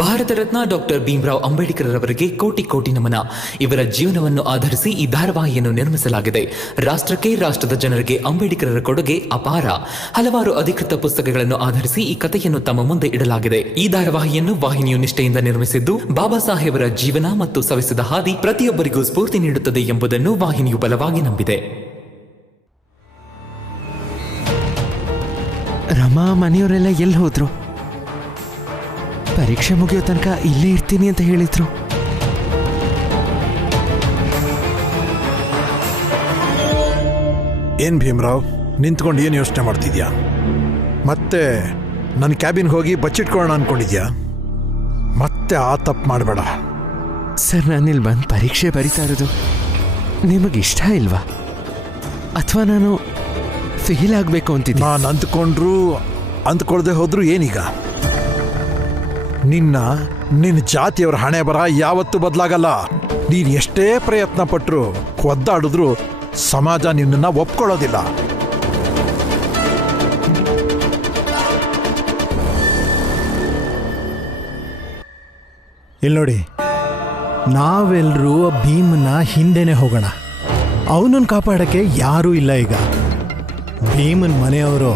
Bharat Ratna doctor Bhimrao Ambedkar ಅವರಿಗೆ ಕೋಟಿ ಕೋಟಿ ನಮನ. ಇವರ ಜೀವನವನ್ನು ಆಧರಿಸಿ ಈ ಧಾರಾವಾಹಿಯನ್ನು ನಿರ್ಮಿಸಲಾಗಿದೆ. ರಾಷ್ಟ್ರಕ್ಕೆ, ರಾಷ್ಟ್ರದ ಜನರಿಗೆ ಅಂಬೇಡ್ಕರರ ಕೊಡುಗೆ ಅಪಾರ. ಹಲವಾರು ಅಧಿಕೃತ ಪುಸ್ತಕಗಳನ್ನು ಆಧರಿಸಿ ಈ ಕಥೆಯನ್ನು ತಮ್ಮ ಮುಂದೆ ಇಡಲಾಗಿದೆ. ಈ ಧಾರಾವಾಹಿಯನ್ನು ವಾಹಿನಿಯು ನಿಷ್ಠೆಯಿಂದ ನಿರ್ಮಿಸಿದ್ದು, ಬಾಬಾ ಸಾಹೇಬರ ಜೀವನ ಮತ್ತು ಸವೆಸಿದ ಹಾದಿ ಪ್ರತಿಯೊಬ್ಬರಿಗೂ ಸ್ಫೂರ್ತಿ ನೀಡುತ್ತದೆ ಎಂಬುದನ್ನು ವಾಹಿನಿಯು ಬಲವಾಗಿ ನಂಬಿದೆ. ರಮಾ ಮನೆಯವರೆಲ್ಲ ಎಲ್ಲಿ ಹೋದ್ರು? ಪರೀಕ್ಷೆ ಮುಗಿಯೋ ತನಕ ಇಲ್ಲೇ ಇರ್ತೀನಿ ಅಂತ ಹೇಳಿದ್ರು. ಏನ್ ಭೀಮರಾವ್, ನಿಂತ್ಕೊಂಡು ಏನು ಯೋಚನೆ ಮಾಡ್ತಿದ್ಯಾ? ಮತ್ತೆ ನನ್ನ ಕ್ಯಾಬಿನ್ಗೆ ಹೋಗಿ ಬಚ್ಚಿಟ್ಕೊಳ್ಳೋಣ ಅನ್ಕೊಂಡಿದ್ಯಾ? ಮತ್ತೆ ಆ ತಪ್ಪು ಮಾಡಬೇಡ. ಸರ್, ನಾನಿಲ್ಲಿ ಬಂದು ಪರೀಕ್ಷೆ ಬರಿತಾ ಇರೋದು ನಿಮಗಿಷ್ಟ ಇಲ್ವಾ? ಅಥವಾ ನಾನು ಫೇಲ್ ಆಗಬೇಕು ಅಂತಿದ್ದೆ? ನಾನು ಅಂದ್ಕೊಳ್ದೆ ಹೋದ್ರು ಏನೀಗ? ನಿನ್ನ ಜಾತಿಯವರ ಹಣೆ ಬರ ಯಾವತ್ತೂ ಬದಲಾಗಲ್ಲ. ನೀನು ಎಷ್ಟೇ ಪ್ರಯತ್ನ ಪಟ್ಟರು, ಒದ್ದಾಡಿದ್ರು ಸಮಾಜ ನಿನ್ನನ್ನು ಒಪ್ಕೊಳ್ಳೋದಿಲ್ಲ. ಇಲ್ಲಿ ನೋಡಿ, ನಾವೆಲ್ಲರೂ ಭೀಮನ ಹಿಂದೆನೆ ಹೋಗೋಣ. ಅವನನ್ನು ಕಾಪಾಡೋಕ್ಕೆ ಯಾರೂ ಇಲ್ಲ. ಈಗ ಭೀಮನ್ ಮನೆಯವರು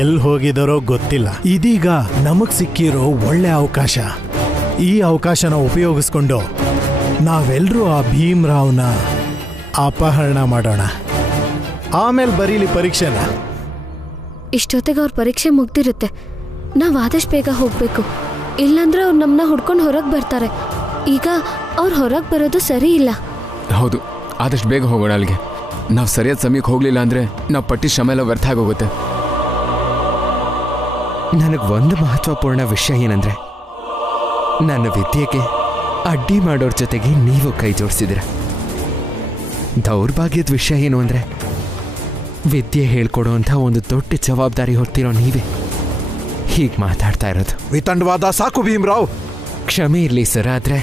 ಎಲ್ಲಿ ಹೋಗಿದಾರೋ ಗೊತ್ತಿಲ್ಲ. ಇದೀಗ ನಮಗ್ ಸಿಕ್ಕಿರೋ ಒಳ್ಳೆ ಅವಕಾಶ. ಈ ಅವಕಾಶನ ಉಪಯೋಗಿಸ್ಕೊಂಡು ನಾವೆಲ್ಲರೂ ಆ ಭೀಮರಾವ್ನ ಅಪಹರಣ ಮಾಡೋಣ. ಆಮೇಲೆ ಬರೀಲಿ ಪರೀಕ್ಷೆನ. ಇಷ್ಟೊತ್ತಿಗೆ ಅವ್ರ ಪರೀಕ್ಷೆ ಮುಗ್ದಿರುತ್ತೆ. ನಾವು ಆದಷ್ಟು ಬೇಗ ಹೋಗ್ಬೇಕು, ಇಲ್ಲಾಂದ್ರೆ ಅವ್ರು ನಮ್ಮನ್ನ ಹುಡ್ಕೊಂಡು ಹೊರಗೆ ಬರ್ತಾರೆ. ಈಗ ಅವ್ರು ಹೊರಗೆ ಬರೋದು ಸರಿ ಇಲ್ಲ. ಹೌದು, ಆದಷ್ಟು ಬೇಗ ಹೋಗೋಣ ಅಲ್ಲಿಗೆ. ನಾವು ಸರಿಯಾದ ಸಮಯಕ್ಕೆ ಹೋಗ್ಲಿಲ್ಲ ಅಂದ್ರೆ ನಾವು ಪಟ್ಟಿ ಶ್ರಮ ಎಲ್ಲ ವ್ಯರ್ಥ ಆಗೋಗುತ್ತೆ. ನನಗೆ ಒಂದು ಮಹತ್ವಪೂರ್ಣ ವಿಷಯ ಏನಂದ್ರೆ, ನನ್ನ ವಿದ್ಯೆಗೆ ಅಡ್ಡಿ ಮಾಡೋರ ಜೊತೆಗೆ ನೀವು ಕೈ ಜೋಡಿಸಿದಿರ. ದೌರ್ಭಾಗ್ಯದ ವಿಷಯ ಏನು ಅಂದ್ರೆ, ವಿದ್ಯೆ ಹೇಳ್ಕೊಡೋಂಥ ಒಂದು ದೊಡ್ಡ ಜವಾಬ್ದಾರಿ ಹೊತ್ತಿರೋ ನೀವೇ ಹೀಗೆ ಮಾತಾಡ್ತಾ ಇರೋದು. ವಿತಂಡವಾದ ಸಾಕು ಭೀಮರಾವ್. ಕ್ಷಮೆ ಇರಲಿ ಸರ್, ಆದ್ರೆ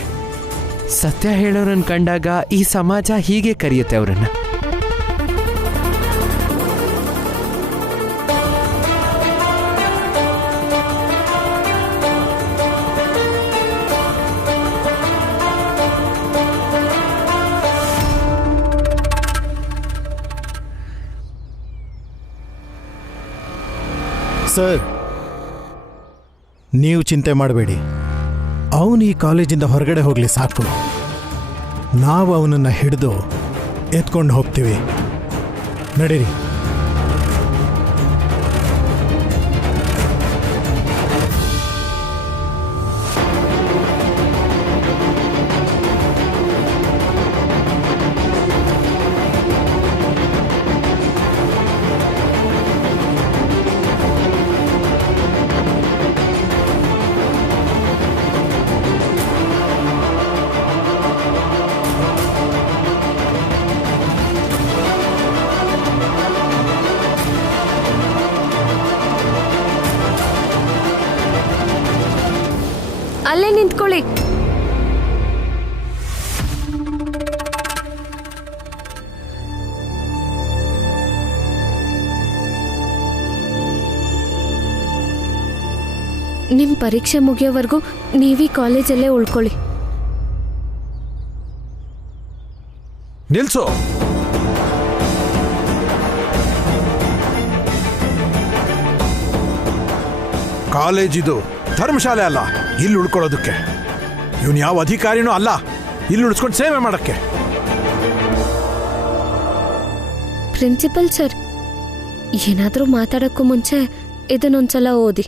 ಸತ್ಯ ಹೇಳೋರನ್ನ ಕಂಡಾಗ ಈ ಸಮಾಜ ಹೀಗೆ ಕರೆಯುತ್ತೆ ಅವರನ್ನ. ಸರ್, ನೀವು ಚಿಂತೆ ಮಾಡಬೇಡಿ. ಅವನು ಈ ಕಾಲೇಜಿಂದ ಹೊರಗಡೆ ಹೋಗಲಿ ಸಾಕು. ನಾವು ಅವನನ್ನು ಹಿಡಿದು ಎತ್ಕೊಂಡು ಹೋಗ್ತೀವಿ. ನಡೀರಿ. ಅಲ್ಲೇ ನಿಂತ್ಕೊಳ್ಳಿ. ನಿಮ್ಮ ಪರೀಕ್ಷೆ ಮುಗಿಯೋವರೆಗೂ ನೀವೀ ಕಾಲೇಜಲ್ಲೇ ಉಳ್ಕೊಳ್ಳಿ. ನಿಲ್ಸು. ಕಾಲೇಜಿದು ಧರ್ಮಶಾಲೆ ಅಲ್ಲ, ಇಲ್ಲಿ ಉಳ್ಕೊಳ್ಳೋದಕ್ಕೆ. ಇವನು ಯಾವ ಅಧಿಕಾರಿನೂ ಅಲ್ಲ ಇಲ್ಲಿ ಉಳಿಸ್ಕೊಂಡು ಸೇವೆ ಮಾಡಕ್ಕೆ. ಪ್ರಿನ್ಸಿಪಲ್ ಸರ್, ಏನಾದರೂ ಮಾತಾಡೋಕ್ಕೂ ಮುಂಚೆ ಇದನ್ನೊಂದ್ಸಲ ಓದಿ.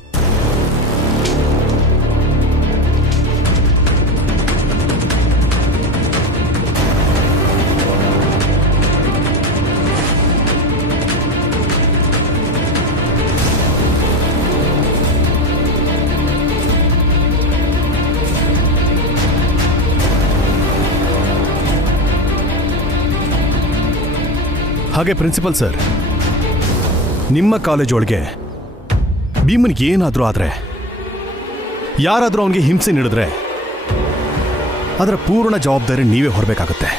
ಹಾಗೆ ಪ್ರಿನ್ಸಿಪಲ್ ಸರ್, ನಿಮ್ಮ ಕಾಲೇಜ್ ಒಳಗೆ ಭೀಮನ್ಗೆ ಏನಾದರೂ ಆದರೆ, ಯಾರಾದರೂ ಅವನಿಗೆ ಹಿಂಸೆ ನೀಡಿದ್ರೆ ಅದರ ಪೂರ್ಣ ಜವಾಬ್ದಾರಿ ನೀವೇ ಹೊರಬೇಕಾಗುತ್ತೆ.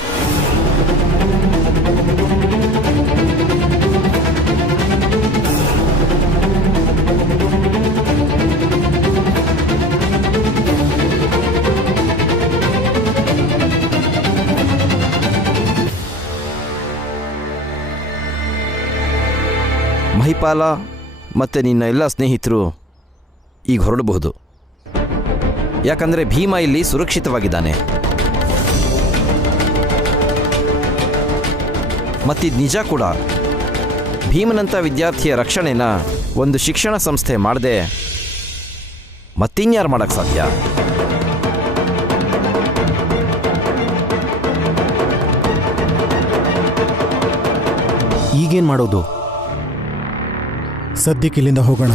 ಮಹಿಪಾಲ ಮತ್ತು ನಿನ್ನ ಎಲ್ಲ ಸ್ನೇಹಿತರು ಈಗ ಹೊರಡಬಹುದು. ಯಾಕಂದರೆ ಭೀಮ ಇಲ್ಲಿ ಸುರಕ್ಷಿತವಾಗಿದ್ದಾನೆ. ಮತ್ತಿದು ನಿಜ ಕೂಡ. ಭೀಮನಂಥ ವಿದ್ಯಾರ್ಥಿಯ ರಕ್ಷಣೆನ ಒಂದು ಶಿಕ್ಷಣ ಸಂಸ್ಥೆ ಮಾಡದೆ ಮತ್ತಿನ್ಯಾರು ಮಾಡೋಕ್ಕೆ ಸಾಧ್ಯ? ಈಗೇನು ಮಾಡೋದು? ಸದ್ಯಕ್ಕೆ ಇಲ್ಲಿಂದ ಹೋಗೋಣ,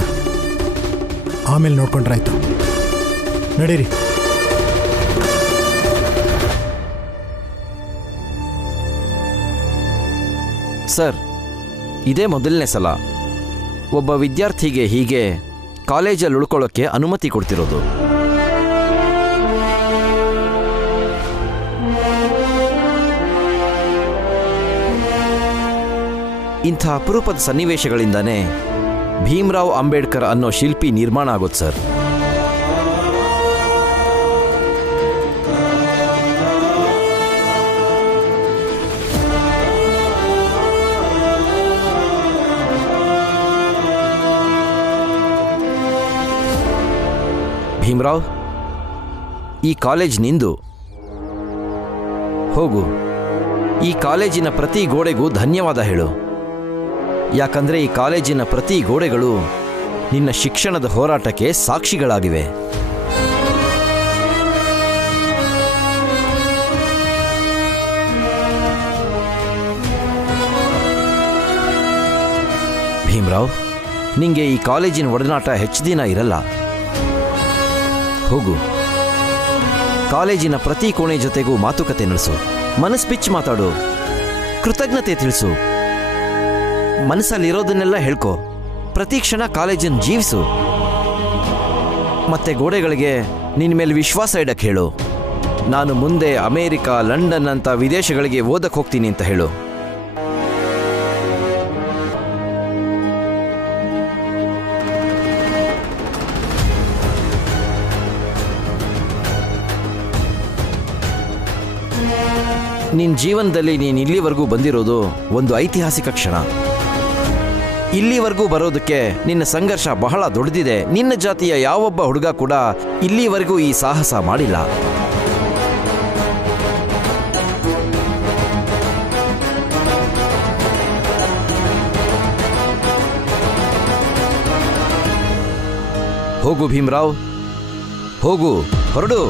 ಆಮೇಲೆ ನೋಡ್ಕೊಂಡ್ರಾಯ್ತು. ನಡೀರಿ. ಸರ್, ಇದೇ ಮೊದಲನೇ ಸಲ ಒಬ್ಬ ವಿದ್ಯಾರ್ಥಿಗೆ ಹೀಗೆ ಕಾಲೇಜಲ್ಲಿ ಉಳ್ಕೊಳ್ಳೋಕ್ಕೆ ಅನುಮತಿ ಕೊಡ್ತಿರೋದು. ಇಂಥ ಅಪರೂಪದ ಸನ್ನಿವೇಶಗಳಿಂದಾನೇ ಭೀಮರಾವ್ ಅಂಬೇಡ್ಕರ್ ಅನ್ನೋ ಶಿಲ್ಪಿ ನಿರ್ಮಾಣ ಆಗೋದು ಸರ್. ಭೀಮರಾವ್, ಈ ಕಾಲೇಜ್ ನಿಂದು. ಹೋಗು, ಈ ಕಾಲೇಜಿನ ಪ್ರತಿ ಗೋಡೆಗೂ ಧನ್ಯವಾದ ಹೇಳು. ಯಾಕಂದರೆ ಈ ಕಾಲೇಜಿನ ಪ್ರತಿ ಗೋಡೆಗಳು ನಿನ್ನ ಶಿಕ್ಷಣದ ಹೋರಾಟಕ್ಕೆ ಸಾಕ್ಷಿಗಳಾಗಿವೆ. ಭೀಮರಾವ್, ನಿಂಗೆ ಈ ಕಾಲೇಜಿನ ಒಡನಾಟ ಹೆಚ್ಚು ದಿನ ಇರಲ್ಲ. ಹೋಗು, ಕಾಲೇಜಿನ ಪ್ರತಿ ಕೋಣೆ ಜೊತೆಗೂ ಮಾತುಕತೆ ನಡೆಸು, ಮನಸ್ಸು ಬಿಚ್ಚಿ ಮಾತಾಡು, ಕೃತಜ್ಞತೆ ತಿಳಿಸು, ಮನಸ್ಸಲ್ಲಿರೋದನ್ನೆಲ್ಲ ಹೇಳ್ಕೊ. ಪ್ರತಿ ಕ್ಷಣ ಕಾಲೇಜನ್ನು ಜೀವಿಸು. ಮತ್ತೆ ಗೋಡೆಗಳಿಗೆ ನಿನ್ನ ಮೇಲೆ ವಿಶ್ವಾಸ ಇಡಕ್ಕೆ ಹೇಳು. ನಾನು ಮುಂದೆ ಅಮೇರಿಕಾ, ಲಂಡನ್ ಅಂತ ವಿದೇಶಗಳಿಗೆ ಓದಕ್ಕೆ ಹೋಗ್ತೀನಿ ಅಂತ ಹೇಳು. ನಿನ್ನ ಜೀವನದಲ್ಲಿ ನೀನು ಇಲ್ಲಿವರೆಗೂ ಬಂದಿರೋದು ಒಂದು ಐತಿಹಾಸಿಕ ಕ್ಷಣ. ಇಲ್ಲಿವರೆಗೂ ಬರೋದಕ್ಕೆ ನಿನ್ನ ಸಂಘರ್ಷ ಬಹಳ ದೊಡ್ಡದಿದೆ. ನಿನ್ನ ಜಾತಿಯ ಯಾವೊಬ್ಬ ಹುಡುಗ ಕೂಡ ಇಲ್ಲಿವರೆಗೂ ಈ ಸಾಹಸ ಮಾಡಿಲ್ಲ. ಹೋಗು ಭೀಮರಾವ್, ಹೋಗು, ಹೊರಡು.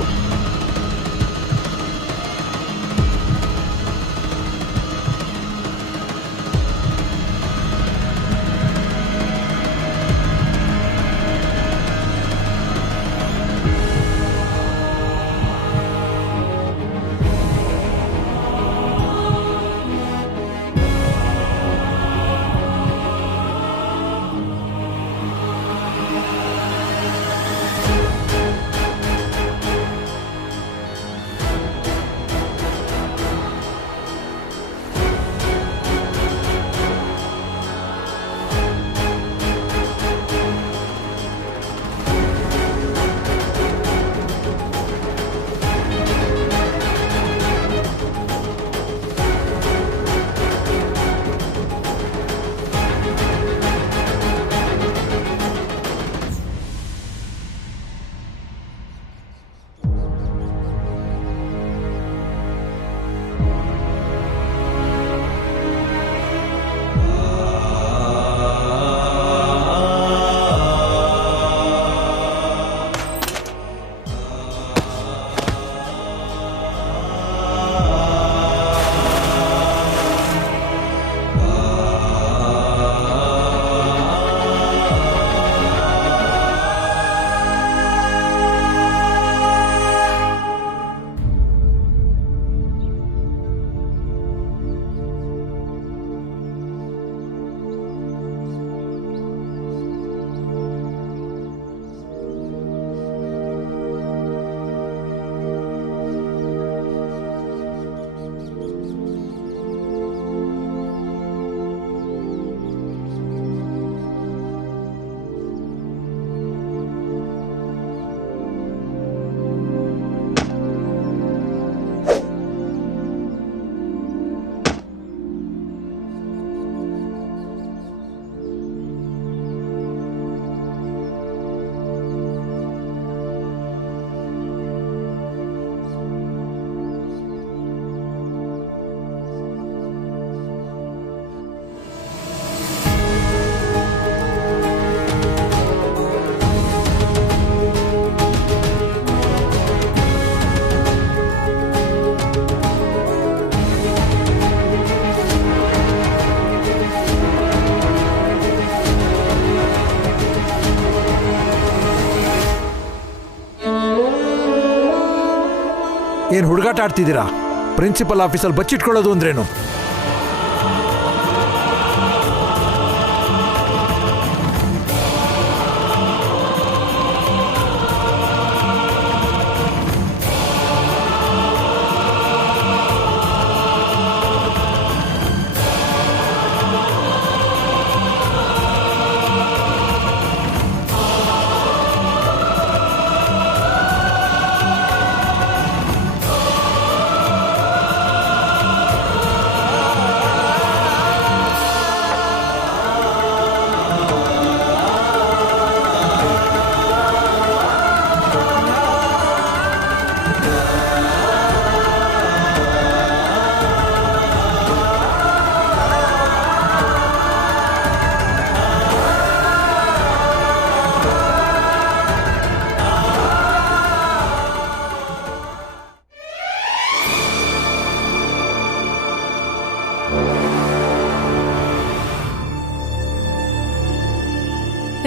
ಏನು ಹುಡುಗಾಟ ಆಡ್ತಿದ್ದೀರಾ? ಪ್ರಿನ್ಸಿಪಲ್ ಆಫೀಸಲ್ಲಿ ಬಚ್ಚಿಟ್ಕೊಳ್ಳೋದು ಅಂದ್ರೇನು?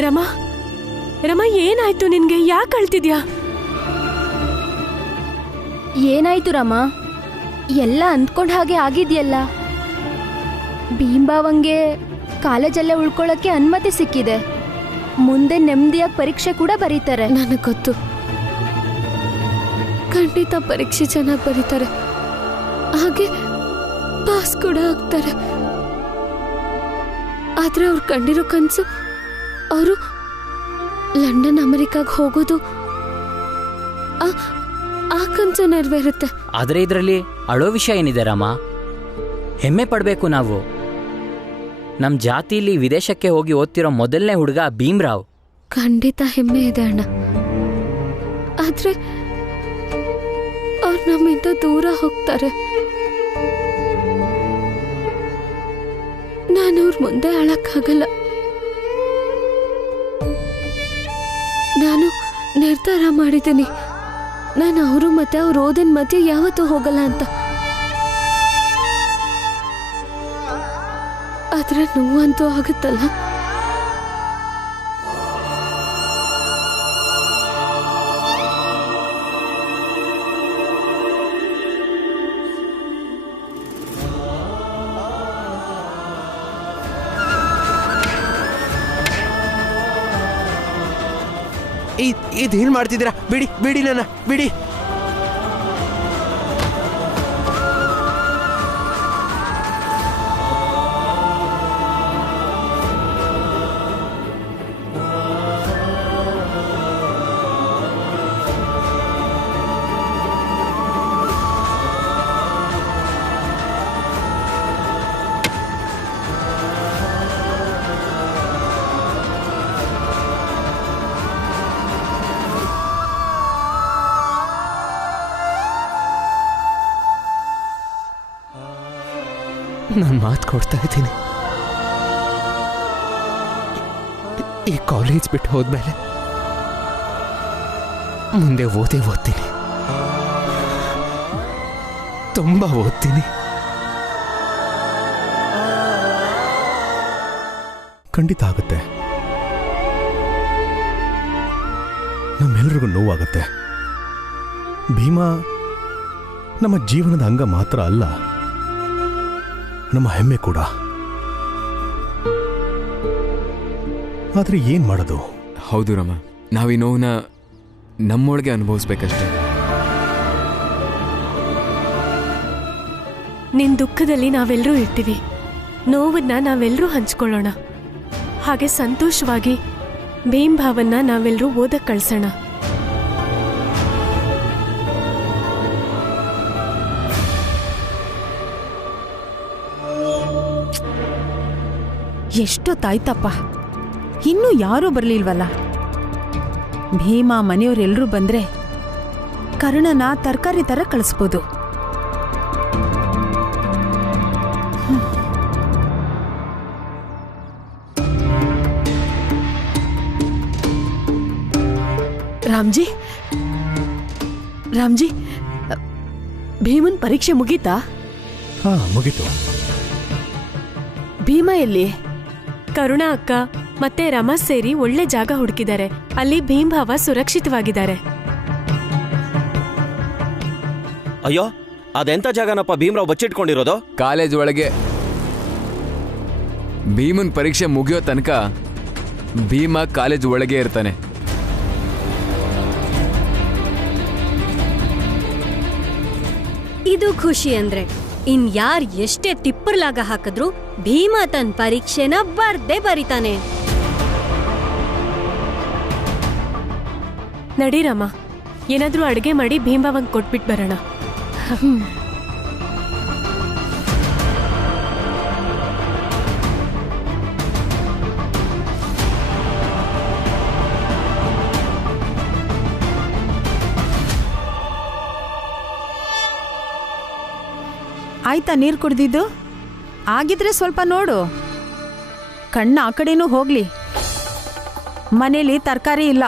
ರಮಾ, ರಮಾ, ಏನಾಯ್ತು ನಿನ್ಗೆ? ಯಾಕೆ ಅಳ್ತಿದ್ಯಾ? ಏನಾಯ್ತು ರಮಾ? ಎಲ್ಲ ಅಂದ್ಕೊಂಡ್ ಹಾಗೆ ಆಗಿದ್ಯಲ್ಲ. ಭೀಮ್ಬಾವಂಗೆ ಕಾಲೇಜಲ್ಲೇ ಉಳ್ಕೊಳ್ಳೋಕೆ ಅನುಮತಿ ಸಿಕ್ಕಿದೆ. ಮುಂದೆ ನೆಮ್ಮದಿಯಾಗಿ ಪರೀಕ್ಷೆ ಕೂಡ ಬರೀತಾರೆ. ನನಗೆ ಗೊತ್ತು, ಖಂಡಿತ ಪರೀಕ್ಷೆ ಚೆನ್ನಾಗಿ ಬರೀತಾರೆ, ಹಾಗೆ ಪಾಸ್ ಕೂಡ ಆಗ್ತಾರೆ. ಆದ್ರೆ ಅವ್ರು ಕಂಡಿರೋ ಕನಸು, ಅವರು ಲಂಡನ್ ಅಮೆರಿಕಾಗ್ ಹೋಗೋದು, ಆ ಕನಸು ನೆರವೇರುತ್ತೆ. ಆದ್ರೆ ಇದರಲ್ಲಿ ಅಳೋ ವಿಷಯ ಏನಿದೆ ರಾಮ? ಹೆಮ್ಮೆ ಪಡಬೇಕು ನಾವು. ನಮ್ಮ ಜಾತಿಲಿ ವಿದೇಶಕ್ಕೆ ಹೋಗಿ ಓದ್ತಿರೋ ಮೊದಲನೇ ಹುಡುಗ ಭೀಮ್ರಾವ್. ಖಂಡಿತ ಹೆಮ್ಮೆ ಇದೆ ಅಣ್ಣ. ಆದ್ರೆ ಅವ್ರು ನಮ್ಮಿಂದ ದೂರ ಹೋಗ್ತಾರೆ. ನಾನು ಅವ್ರ ಮುಂದೆ ಅಳಕ್ಕಾಗಲ್ಲ. ನಾನು ನಿರ್ಧಾರ ಮಾಡಿದ್ದೀನಿ, ನಾನು ಅವರು ಮತ್ತೆ ಅವ್ರ ಓದಿನ ಮಧ್ಯೆ ಯಾವತ್ತೂ ಹೋಗಲ್ಲ ಅಂತ. ಆದ್ರೆ ನೋವಂತೂ ಆಗುತ್ತಲ್ಲ. ಇದೇನು ಮಾಡ್ತಿದ್ದೀರಾ? ಬಿಡಿ ಬಿಡಿ, ನನ್ನ ಬಿಡಿ. ನಾನು ಮಾತು ಕೊಡ್ತಾ ಇದ್ದೀನಿ, ಈ ಕಾಲೇಜ್ ಬಿಟ್ಟು ಹೋದ್ಮೇಲೆ ಮುಂದೆ ಓದ್ತೀನಿ, ತುಂಬ ಓದ್ತೀನಿ. ಖಂಡಿತ ಆಗುತ್ತೆ. ನಮ್ಮೆಲ್ರಿಗೂ ನೋವಾಗುತ್ತೆ. ಭೀಮಾ ನಮ್ಮ ಜೀವನದ ಅಂಗ ಮಾತ್ರ ಅಲ್ಲ, ನಮ್ಮ ಹೆಮ್ಮೆ ಕೂಡ. ಆದ್ರೆ ಏನ್ ಮಾಡೋದು? ಹೌದು ರಾಮ, ನಾವೀ ನೋವನ್ನ ನಮ್ಮೊಳಗೆ ಅನುಭವಿಸ್ಬೇಕಷ್ಟೆ. ನಿನ್ ದುಃಖದಲ್ಲಿ ನಾವೆಲ್ಲರೂ ಇರ್ತೀವಿ, ನೋವನ್ನ ನಾವೆಲ್ಲರೂ ಹಂಚ್ಕೊಳ್ಳೋಣ. ಹಾಗೆ ಸಂತೋಷವಾಗಿ ಭೀಮ್ಭಾವನ್ನ ನಾವೆಲ್ಲರೂ ಓದಕ್ಕೆ ಕಳ್ಸೋಣ. ಎಷ್ಟೊತ್ತಾಯ್ತಪ್ಪ, ಇನ್ನೂ ಯಾರೂ ಬರ್ಲಿಲ್ವಲ್ಲ. ಭೀಮಾ ಮನೆಯವರೆಲ್ಲರೂ ಬಂದ್ರೆ ಕರ್ಣನ ತರಕಾರಿ ತರ ಕಳಿಸ್ಬೋದು. ರಾಮ್ಜಿ, ರಾಮ್ಜಿ, ಭೀಮನ್ ಪರೀಕ್ಷೆ ಮುಗೀತಾ? ಹಾ, ಮುಗೀತು. ಭೀಮ ಎಲ್ಲಿ? ಕರುಣಾ ಅಕ್ಕ ಮತ್ತೆ ರಮಾ ಸೇರಿ ಒಳ್ಳೆ ಜಾಗ ಹುಡುಕಿದ್ದಾರೆ. ಅಲ್ಲಿ ಭೀಮ್ಭಾವ ಸುರಕ್ಷಿತವಾಗಿದ್ದಾರೆ. ಅಯ್ಯೋ, ಅದೆಂಥ ಜಾಗನಪ್ಪ ಭೀಮ್ರಾವ್ ಬಚ್ಚಿಟ್ಕೊಂಡಿರೋದು? ಕಾಲೇಜ್ ಒಳಗೆ. ಭೀಮನ್ ಪರೀಕ್ಷೆ ಮುಗಿಯೋ ತನಕ ಭೀಮ ಕಾಲೇಜ್ ಒಳಗೆ ಇರ್ತಾನೆ. ಇದು ಖುಷಿ ಅಂದ್ರೆ ಇನ್ಯಾರ್ ಎಷ್ಟೇ ಟಿಪ್ಪರ್ಲಾಗ ಹಾಕಿದ್ರು ಭೀಮ ತನ್ನ ಪರೀಕ್ಷೆನ ಬರ್ದೇ ಬರಿತಾನೆ. ನಡೀರಮ್ಮ, ಏನಾದ್ರೂ ಅಡುಗೆ ಮಾಡಿ ಭೀಮವಂಗ್ ಕೊಟ್ಬಿಟ್ಟು ಬರೋಣ. ಆಯ್ತಾ ನೀರು ಕುಡ್ದಿದ್ದು? ಆಗಿದ್ರೆ ಸ್ವಲ್ಪ ನೋಡು, ಕಣ್ಣು ಆ ಕಡೆನೂ ಹೋಗ್ಲಿ. ಮನೇಲಿ ತರಕಾರಿ ಇಲ್ಲ,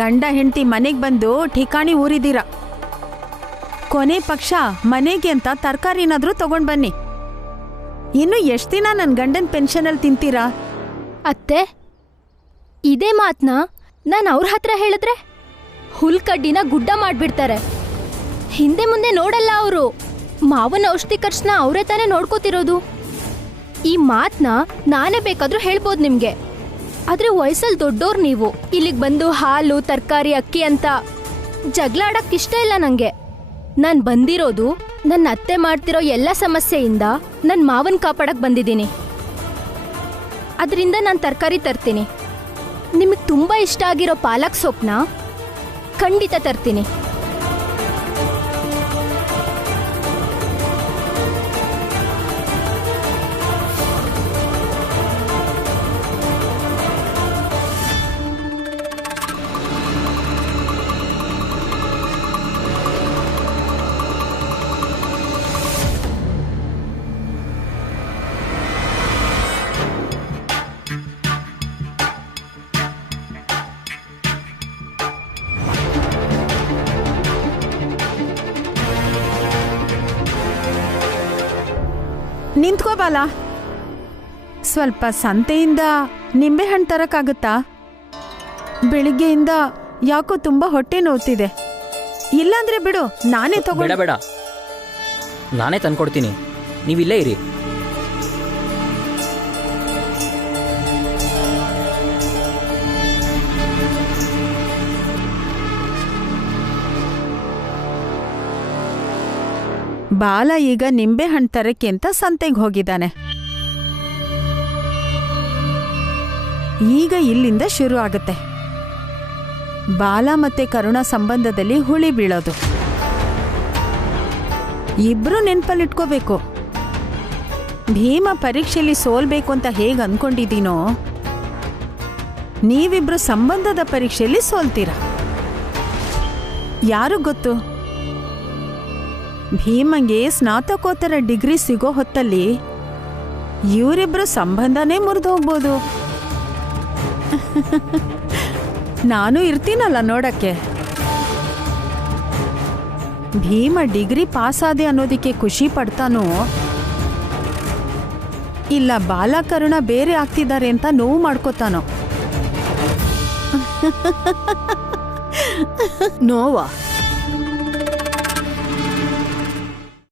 ಗಂಡ ಹೆಂಡತಿ ಮನೆಗೆ ಬಂದು ಠಿಕಾಣಿ ಊರಿದ್ದೀರ. ಕೊನೆ ಪಕ್ಷ ಮನೆಗೆ ಅಂತ ತರಕಾರಿನಾದ್ರೂ ತಗೊಂಡು ಬನ್ನಿ. ಇನ್ನು ಎಷ್ಟು ದಿನ ನನ್ನ ಗಂಡನ ಪೆನ್ಷನಲ್ಲಿ ತಿಂತೀರಾ? ಅತ್ತೆ, ಇದೇ ಮಾತನ್ನ ನಾನು ಅವ್ರ ಹತ್ರ ಹೇಳಿದ್ರೆ ಹುಲ್ಕಡ್ಡಿನ ಗುಡ್ಡ ಮಾಡ್ಬಿಡ್ತಾರೆ. ಹಿಂದೆ ಮುಂದೆ ನೋಡಲ್ಲ ಅವರು. ಮಾವನ ಔಷಧಿ ಖರ್ಚನ್ನ ಅವರೇ ತಾನೇ ನೋಡ್ಕೋತಿರೋದು. ಈ ಮಾತನ್ನ ನಾನೇ ಬೇಕಾದ್ರೂ ಹೇಳ್ಬೋದು ನಿಮ್ಗೆ. ಆದ್ರೆ ವಯಸ್ಸಲ್ಲಿ ದೊಡ್ಡೋರು ನೀವು. ಇಲ್ಲಿಗೆ ಬಂದು ಹಾಲು ತರಕಾರಿ ಅಕ್ಕಿ ಅಂತ ಜಗಳ ಆಡಕ್ ಇಷ್ಟ ಇಲ್ಲ ನಂಗೆ. ನಾನು ಬಂದಿರೋದು ನನ್ನ ಅತ್ತೆ ಮಾಡ್ತಿರೋ ಎಲ್ಲ ಸಮಸ್ಯೆಯಿಂದ ನನ್ನ ಮಾವನ್ ಕಾಪಾಡಕ್ ಬಂದಿದ್ದೀನಿ. ಅದರಿಂದ ನಾನು ತರಕಾರಿ ತರ್ತೀನಿ. ನಿಮಗೆ ತುಂಬಾ ಇಷ್ಟ ಆಗಿರೋ ಪಾಲಕ್ ಸೊಪ್ಪನ್ನ ಖಂಡಿತ ತರ್ತೀನಿ. ನಿಂತ್ಕೋಬಾಲ, ಸ್ವಲ್ಪ ಸಂತೆಯಿಂದ ನಿಂಬೆಹಣ್ಣು ತರಕ್ಕಾಗುತ್ತಾ? ಬೆಳಿಗ್ಗೆಯಿಂದ ಯಾಕೋ ತುಂಬ ಹೊಟ್ಟೆ ನೋವ್ತಿದೆ. ಇಲ್ಲಾಂದ್ರೆ ಬಿಡು, ನಾನೇ ತಗೊಂಡು. ಬೇಡ, ನಾನೇ ತಂದ್ಕೊಡ್ತೀನಿ, ನೀವಿಲ್ಲೇ ಇರಿ. ಬಾಲ ಈಗ ನಿಂಬೆಹಣ್ಣು ತರಕ್ಕೆ ಅಂತ ಸಂತೆಗೆ ಹೋಗಿದ್ದಾನೆ. ಈಗ ಇಲ್ಲಿಂದ ಶುರು ಆಗುತ್ತೆ ಬಾಲ ಮತ್ತೆ ಕರುಣ ಸಂಬಂಧದಲ್ಲಿ ಹುಳಿ ಬೀಳೋದು. ಇಬ್ರು ನೆನ್ಪಲ್ಲಿಟ್ಕೋಬೇಕು. ಭೀಮ ಪರೀಕ್ಷೆಯಲ್ಲಿ ಸೋಲ್ಬೇಕು ಅಂತ ಹೇಗೆ ಅನ್ಕೊಂಡಿದ್ದೀನೋ, ನೀವಿಬ್ರು ಸಂಬಂಧದ ಪರೀಕ್ಷೆಯಲ್ಲಿ ಸೋಲ್ತೀರ. ಯಾರು ಗೊತ್ತು, ಭೀಮಂಗೆ ಸ್ನಾತಕೋತ್ತರ ಡಿಗ್ರಿ ಸಿಗೋ ಹೊತ್ತಲ್ಲಿ ಇವರಿಬ್ರು ಸಂಬಂಧನೇ ಮುರಿದು ಹೋಗ್ಬೋದು. ನಾನು ಇರ್ತೀನಲ್ಲ ನೋಡಕ್ಕೆ. ಭೀಮ ಡಿಗ್ರಿ ಪಾಸಾದೆ ಅನ್ನೋದಕ್ಕೆ ಖುಷಿ ಪಡ್ತಾನೋ, ಇಲ್ಲ ಬಾಲಕರುಣ ಬೇರೆ ಆಗ್ತಿದ್ದಾರೆ ಅಂತ ನೋವು ಮಾಡ್ಕೋತಾನೋ. ನೋವಾ?